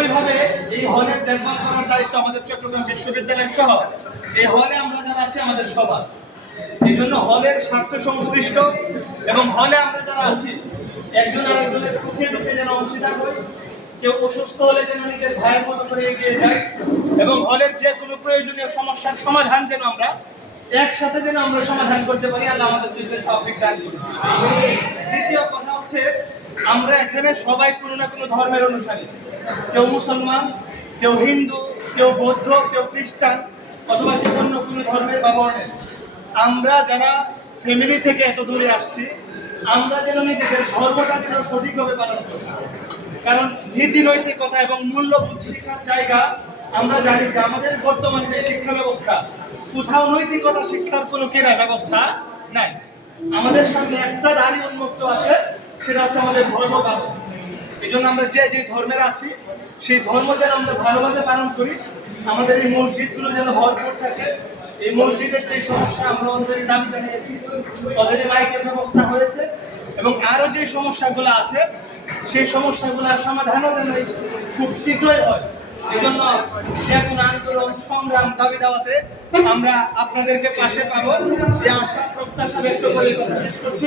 একইভাবে এই হলের দেখভাল করার দায়িত্ব আমাদের চট্টগ্রাম বিশ্ববিদ্যালয়ের সহ এই হলে আমরা যারা আছি, আমাদের সবার। এই জন্য হলের স্বার্থ সংশ্লিষ্ট এবং হলে আমরা যারা আছি, একজন আরেকজনের সুখে দুঃখে যেন অংশীদার হই, কেউ অসুস্থ হলে যেন নিজের ভাইয়ের মতো করে এগিয়ে যায় এবং হলের যে কোনো প্রয়োজনীয় সমস্যার সমাধান যেন আমরা একসাথে যেন আমরা সমাধান করতে পারি। আল্লাহ আমাদের দেশের তৌফিক দান করুন। আমরা এখানে সবাই কোনো না কোনো ধর্মের অনুসারী। কেউ মুসলমান, কেউ হিন্দু, কেউ বৌদ্ধ, কেউ খ্রিস্টান, অথবা কেউ অন্য কোনো ধর্মের বা আমরা যারা ফ্যামিলি থেকে এত দূরে আসছি, আমরা যেন নিজেদের ধর্মটা যেন সঠিকভাবে পালন করি। কারণ নীতি নৈতিকতা এবং মূল্যবোধ শিক্ষার জায়গা আমরা জানি যে আমাদের বর্তমান যে শিক্ষা ব্যবস্থা, কোথাও নৈতিকতা শিক্ষার কোনো কেনা ব্যবস্থা নাই। আমাদের সামনে একটা দাঁড়ি উন্মুক্ত আছে সেটা হচ্ছে আমাদের ধর্ম পালন এই জন্য আমরা যে যে ধর্মের আছি, সেই ধর্ম যেন আমরা ভালোভাবে পালন করি। আমাদের এই মসজিদগুলো যেন ভরপুর থাকে। এই মসজিদের যে সমস্যা আমরা অলরেডি দাবি জানিয়েছি অলরেডি মাইকের ব্যবস্থা হয়েছে এবং আরও যে সমস্যাগুলো আছে, সেই সমস্যাগুলোর সমাধানও যেন খুব শীঘ্রই হয়। এই জন্য যে কোনো আন্দোলন, সংগ্রাম, দাবি দাওয়াতে আমরা আপনাদেরকে পাশে পাবো। যে আশা, প্রত্যাশা ব্যক্ত করে কথা শেষ করছি।